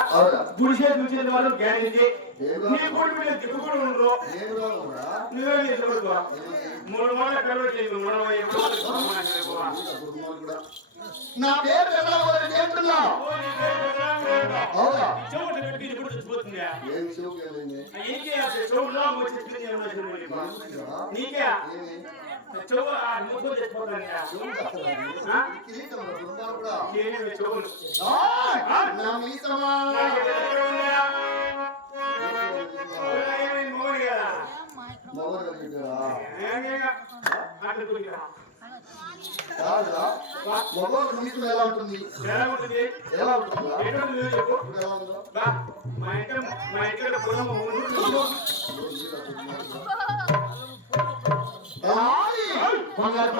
అవునా? గుడిసే చూసేది వాళ్ళు గ్యారెంటీ. నీ కొడుకు మీద కూడా. ఉండరు నువ్వే. నిలబడుకో మూడు మూల నా పేరు చచ్చిపోతుంది నీకే చెప్పింది ఏమన్నా చెప్పు. నీకే? మీసం ఎలా ఉంటుంది ఎలా ఉంటుంది ఎలా ఎలా ఉందో మా ఇంట్లో మా ఇంట్లో పొలం బంగారు.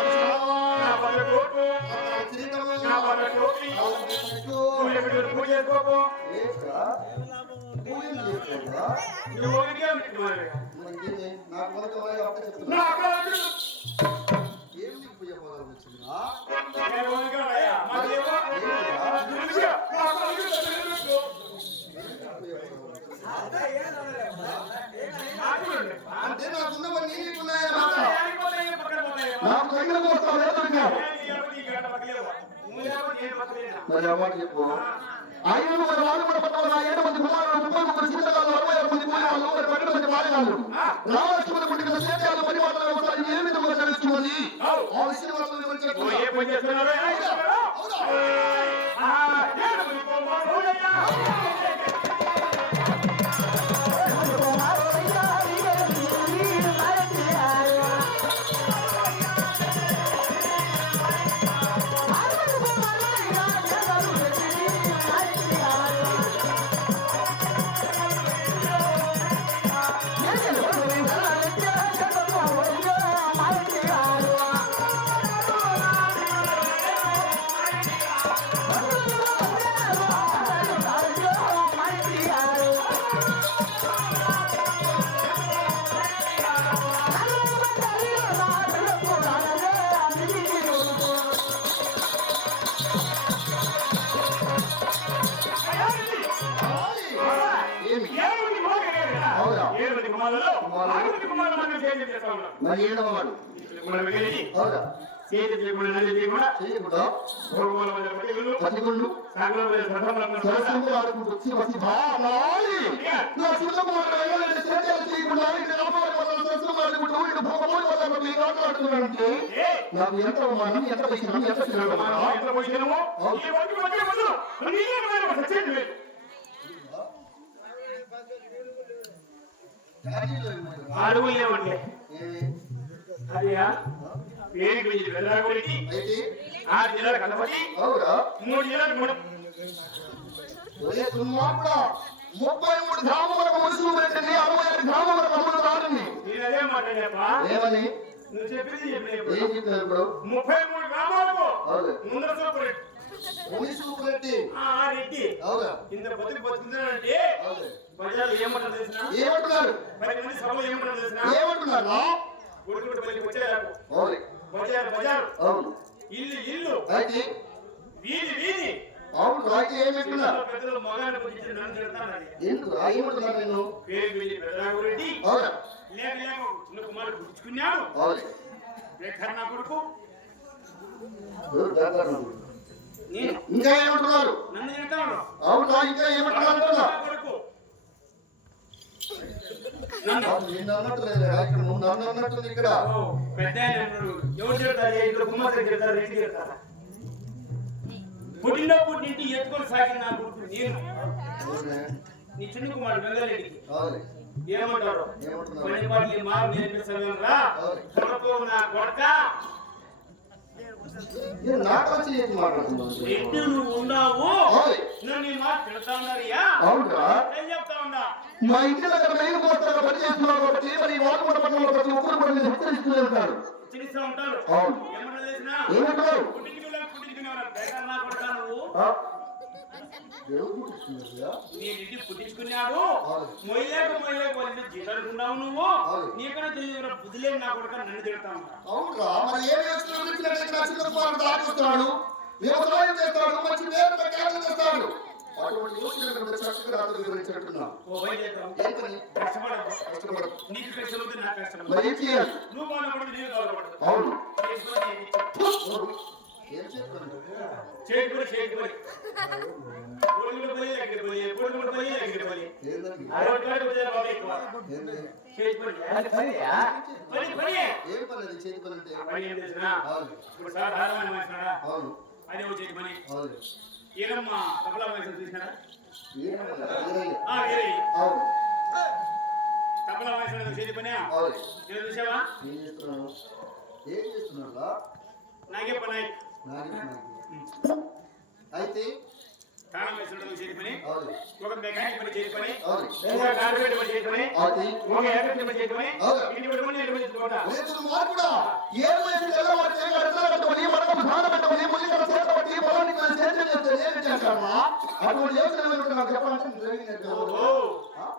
అంటే నాకున్నవన్నీ నీకున్నాయా నా మాట? యాడికి పోతాయి, పక్కన పోతాయి. నాకు తగిన పోతావు లేదనుకో. నేను ఈ ఎవరికి ఈ గంట పక్కలేవా? నువ్వు ఎవరికి నేను పక్కలేనా? మరి ఆ మాట చెప్పు ఐదు మంది వాళ్ళు కూడా పట్టాలి నా ఏడు మంది కుమారులు ముప్పై ముగ్గురు చిన్నగాళ్ళు అరవై ఆరు మంది కూలివాళ్ళు మరి పన్నెండు మంది మాలగాళ్ళు రామలక్ష్మణ పుట్టిన సేద్యాలు పని మాటలు వ్యవసాయం ఏ విధంగా తెలుస్తున్నది ఆ విషయం వాళ్ళు వివరించి మరి ఏడవ వాడు అవునా? చేయకుండా పట్టుకుండు ఆడుకుంటూ వచ్చి వచ్చి నా సేద్యాలు ఇటు రామవారి వల్ల సరస్సులు ఆడుకుంటూ ఇటు భోగమోని వల్ల మీరు ఆటలాడుతున్నారంటే ఏ, నాకు ఎంత అవమానం ఎంత మనం ఎంత పోయినామో, అడుగులు లేవండి అదియా? పేరుకి వెళ్ళి వెళ్ళాలి అయితే ఆరు కనబడి అవునా? మూడు ఒరే దుర్మార్గుడా, ముప్పై మూడు గ్రామములకు ముసుగు పెట్టండి అరవై ఆరు గ్రామములకు అదే మాట్లాడేపా ఏమని? నువ్వు చెప్పింది ఇప్పుడు? ముప్పై మూడు గ్రామాలకు ముందర రెడ్డి. అవునా? ఇంత బతుకు బతుకుతున్నాడంటే అవును? ప్రజలు ఏమంటారు తెలిసిన ఏమంటున్నారు? పది మంది సభలు ఏమంటారు తెలిసిన ఏమంటున్నారు కొడుకుడు పల్లి వచ్చేయాలకు అవును. బజారు బజారు. అవును. ఇల్లు ఇల్లు. అయితే వీధి వీధి. అవును అయితే ఏమంటున్నారు పెద్దలు మగాన్ని గురించి నన్ను తిడతానని ఎందుకు ఏమంటున్నారు నిన్ను పేరు వెళ్ళి పెద్దరాగు రెడ్డి. అవునా? లేక లేక చిన్న కుమారుడు గుర్చుకున్నాడు అవును. రేఖర్ నా కొడుకు. ఇంకా ఏమంటున్నారు? నన్ను అవునా ఇంకా ఏమంటున్నారు నన్ను ఇక్కడ నన్ను అన్నట్టుంది ఇక్కడ. పెద్ద. ఎవరు తిడతారు? ఇంట్లో కుమార్తె తిడతారు? రెడ్డి తిడతారా? పుట్టిన పుట్టింటి ఎత్తుకొని సాగిన నా కొడుకు. నేను. నీ చిన్న కుమారుడు వెంగరెడ్డికి. ఏమంటారు? పని పాటలు మా నేర్పిస్తాను రా. కొడుకు నా కొడక. నేను నాకు వచ్చి ఏంటి మాట్లాడుతున్నాను రెడ్డి నువ్వు ఉన్నావు. నన్ను మాట తిడతా ఉన్నారయ్యా అవునా ఏం చెప్తా ఉన్నా? మా ఇంటి దగ్గర మెయిన్ పోస్టర్ పని చేస్తున్నారు కాబట్టి మరి ఈ వాటర్ పట్టణంలో ప్రతి ఒక్కరు కూడా నేను హెచ్చరిస్తూనే ఉంటారు. చిరిస్తా ఉంటారు. అవును. ఏమన్నా తెలిసినా ఏమంటారు పుట్టింటికి పుట్టించుకునేవారు బేకార్ నా కొడక నువ్వు ఆ? దేవుడు పుట్టిస్తున్నాడా? నీ రెడ్డి పుట్టించుకున్నాడు. మొయ్యలేక మొయ్యలేక వాళ్ళ జీతాడుకున్నావు నువ్వు. నీకన్నా తెలియదు బుద్ధిలేని నా కొడుక నన్ను తిడతా ఉంటా అవునురా మరి ఏ కుమారుడు దాటిస్తున్నాడు వ్యవసాయం చేస్తాడు మంచి పేరు ప్రఖ్యాతులు చేస్తాడు. అటువంటి యోచన వివరించినట్టున్నా. ఓ పని చేద్దాం. ఏ పని కష్టపడదు కష్టపడకు. నీకు కష్టం ఉంది నాకు కష్టం. ఉంది. మరి ఏం చేయాలి? నువ్వు నేను అవును. ఏం చెప్పాను చేతుకొని చేతుకొని పొడుగుడు పని దగ్గర పని పొడుగుడు పని దగ్గర పని ఏందండి? అరవై కాడ కుదిరే బాబు ఎక్కువ. ఏంది? చేతుకొని అది పనియా పని పని ఏం పని అది చేతి పని అంటే? పని ఏం అవును. ఇప్పుడు సాధారణమైన మనిషినాడా అవును. అదే ఓ చేతి పని. అవును. ఈయనమ్మ తబలా వయసు చూసినాడా ఏం పని? వీరయ్య. ఆ వీరయ్య. అవును. తబలా వయసు చేతి పని అవును. నేను చూసావా? ఏం చేస్తున్నాను ఏం చేస్తున్నారా నాకే పని నాకి నాకి. అయితే ఒక మెకానిక్ పని చేతి పని. ఒక కార్పొరేట్ పని చేతి పని. ఒక ఎలక్ట్రిక్ పని మార్పుడా ఏ పొలానికి ఏం అటువంటి యోచన నాకు చెప్పాలంటే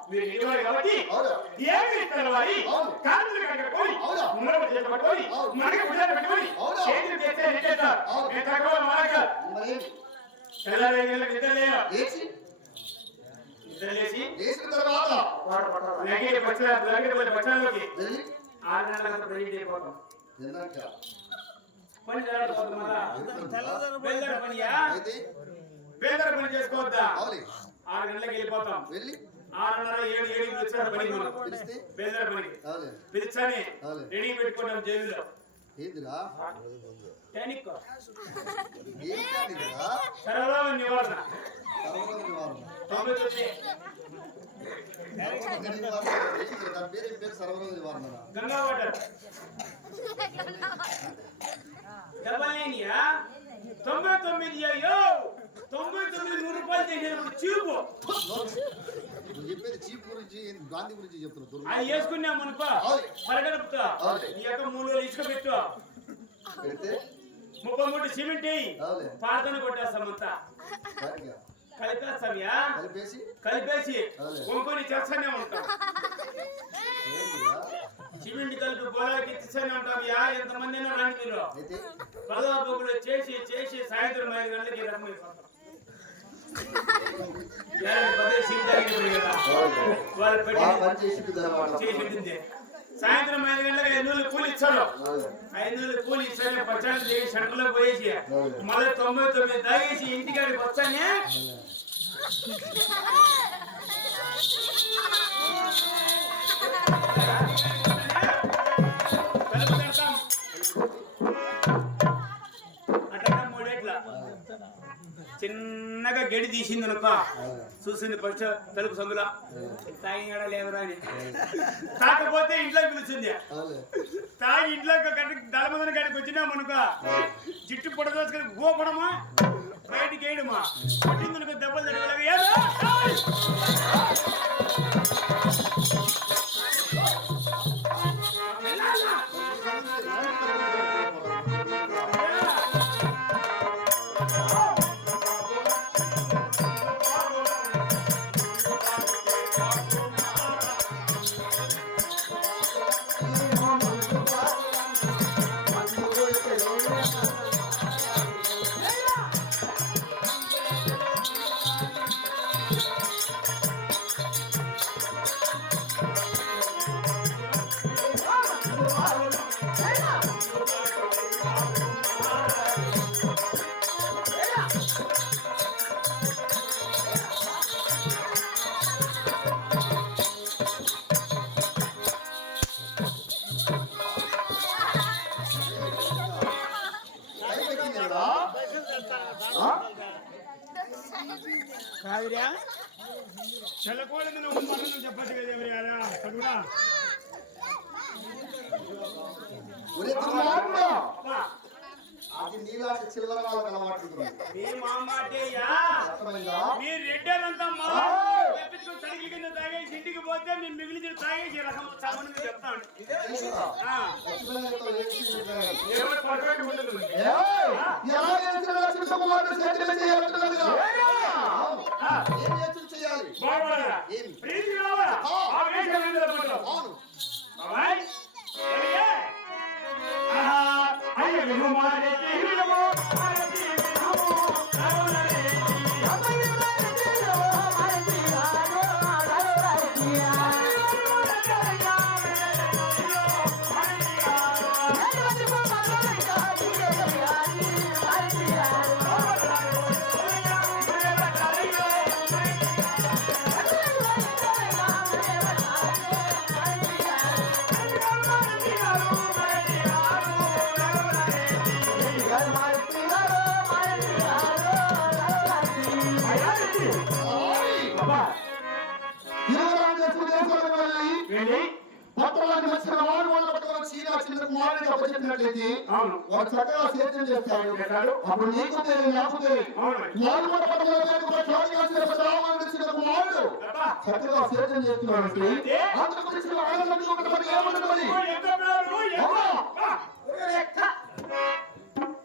మీరు నిలబడి కాబట్టి అవును? ఏమి ఇస్తారు వారి. కాళ్ళు కట్టుకొని అవును. ముందర చేత పట్టుకొని. మనకి భుజాలు పెట్టుకొని. చేతులు చేస్తే అవును. నేను మరి? తెల్లారి గంటలకు నిద్రలేయ నిద్రలేసి తర్వాత? లగేజ్ పచ్చల లగేజ్ పోయి పచ్చలలోకి. వెళ్ళి. ఆరు నెలలకు ప్రెగ్నెంట్ అయిపోతాం. తిన్నాక? పని జరగకపోతే మళ్ళా. బేదర పనియా? అయితే బేదర పని చేసుకోవద్దా? ఆరు గంటలకు వెళ్ళిపోతాం. వెళ్ళి. ఆరున్నర ఏడు ఏడు వచ్చాడు పని మనం పిలిస్తే బేదర పని అవును పిలిచాని అవును. రెడీ పెట్టుకుంటాం జైలులో ఏందిరా టానిక్ ఏం కానిదిరా సర్వరోగ నివారణ సర్వరోగ నివారణ తొంభై తొమ్మిది సర్వరోగ నివారణ ఏందిరా? దాని పేరు ఏం పేరు సర్వరోగ నివారణ గంగా వాటర్ డబల్ నైన్యా తొంభై తొమ్మిది అయ్యో తొంభై తొమ్మిది నూరు రూపాయలు చేసేటప్పుడు చూపు. నువ్వు చెప్పేది చీప్ గురించి గాంధీ గురించి చెప్తున్నావు అది వేసుకున్నాం అనుకో పరగడుపుతా. ఈ యొక్క మూడు ఇసుక పెట్టు. పెడితే? ముప్పై మూడు సిమెంట్ వేయి. అవులే పాతన కొట్టేస్తామంతా సరిగ్గా. కలిపేస్తావ్యా కలిపేసి? కలిపేసి. కొనుక్కొని చేస్తానే ఉంటాం. సిమెంట్ కలిపి గోళాకి ఉంటాం యా ఎంతమంది అయినా రండి మీరు. అయితే పదవాపుకులు చేసి చేసి సాయంత్రం ఐదు గంటలకి ఉంటుంది. సాయంత్రం ఐదు గంటలకు ఐదు నూళ్ళు కూలి అవులే ఐదు నూళ్ళు కూలి ఇచ్చారు. పచ్చాలు చేసి షంటలో పోయేసి మళ్ళీ తొంభై తొమ్మిది తాగేసి ఇంటికాడికి వచ్చానే చిన్నగా గడి తీసింది అనుకో చూసింది ఫస్ట్ తలుపు సందులో. తాగినాడా లేదురా అని. తాకపోతే ఇంట్లో పిలిచింది. అవులే తాగి ఇంట్లో దళమదన కాడికి వచ్చినాం అనుకో. జిట్టు పొడ దోసుకొని గోపడమా బయటికి వేయడమా? కొట్టిందనుకో దెబ్బలు తడవలేక చెల్లకోళ్ళని నువ్వు మనం చెప్పచ్చు కదా అది నీలాంటి చిల్లర వాళ్ళకి అలవాటు మీ రెడ్డేలంతా మా తెప్పించుకొని తడికి కింద తాగేసి ఇంటికి పోతే నేను మిగిలిన తాగేసి రకం చామని చెప్తాను చేయాలి? ఏమో పర్ఫెక్ట్ ఉంటుంది ఏయ్! ఎలా చేసిన లక్ష్మీ కుమారుడు సేద్యం చేయాలంటున్నాడుగా? ఆ, ఏం చేతులు చేయాలి బాగుపడరా ఏమి? ప్రీతి కావాలా ఆ వేషం మీద పట్టు. అవును బాబాయ్ ఎవరికే? ఆహా, అయ్య వినుమారేటి వాడు చక్కగా సేద్యం చేస్తాడు. అప్పుడు నీకు తెలియదు నాకు తెలియదు. కూడా పట్టుకున్న కుమారుడు చక్కగా సేద్యం చేస్తున్నాడు. అయితే? అందుకు గురించి ఆనందం ఒకటి మరి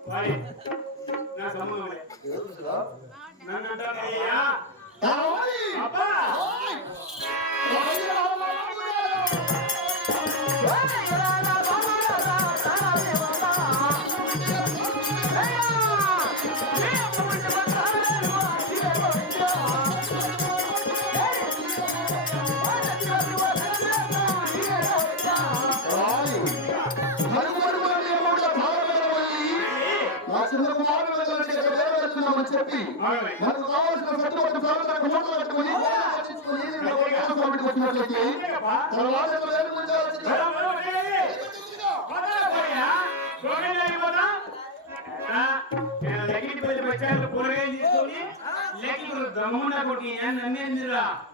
వాడి, నా సమూహమే. నన్ను అంటానయ్యా. వేరు గురించి ఆలోచించాలి. వెళ్ళు, వెళ్ళు, వెళ్ళు. పోతారా పోయా? గోవింద వెళ్ళిపోతా? ఆ, నేను లెక్కింటి పల్లి వచ్చాక కూరగాయలు తీసుకొని లెక్కి దమ్ముండా కొట్టి నన్నేందిరా రాగలి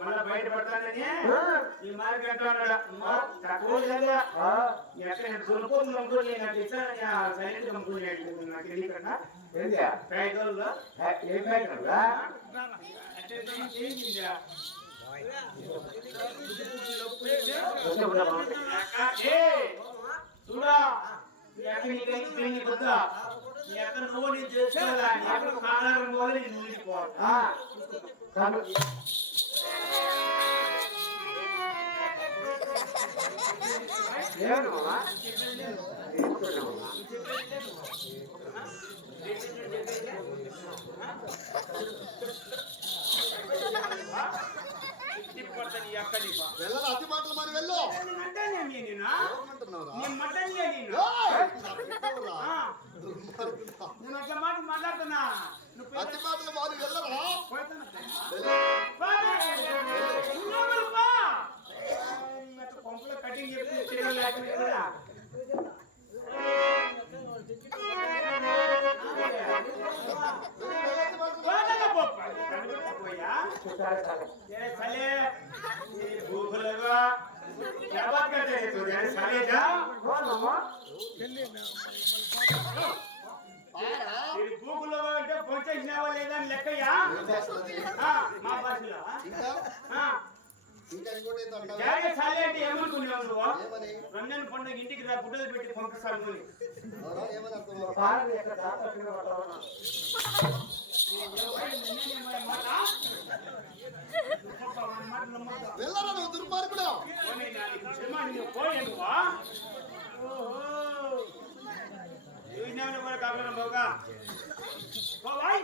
మళ్ళా బయట పడతానని? ఈ మార్కెట్ అన్నాడు అమ్మా, తక్కువ ఎక్కడ దొరుకుతుంది నాకు సైలెంట్ నాకు తెలియకుండా చూడా? నువ్వు నేను చేసుకోవాలా? ఎక్కడ కాలారం పోవాలి నేను ఊరిపోవాలి వెళ్ళరా అతి మాటలు మరి వెళ్ళు మటన్ నేను గూగుల్లో అంటే లేదా అని లెక్కయ్యా మా భాషలో అంటే ఏమనుకున్నావు నువ్వు? రంజాన్ పండుగ ఇంటికి రా గుడ్డలు పెట్టి పంపిస్తాను? వెళ్ళరా నువ్వు దుర్మార్గుడా? పోయే కూడా కాకుండా బాగా బాయ్.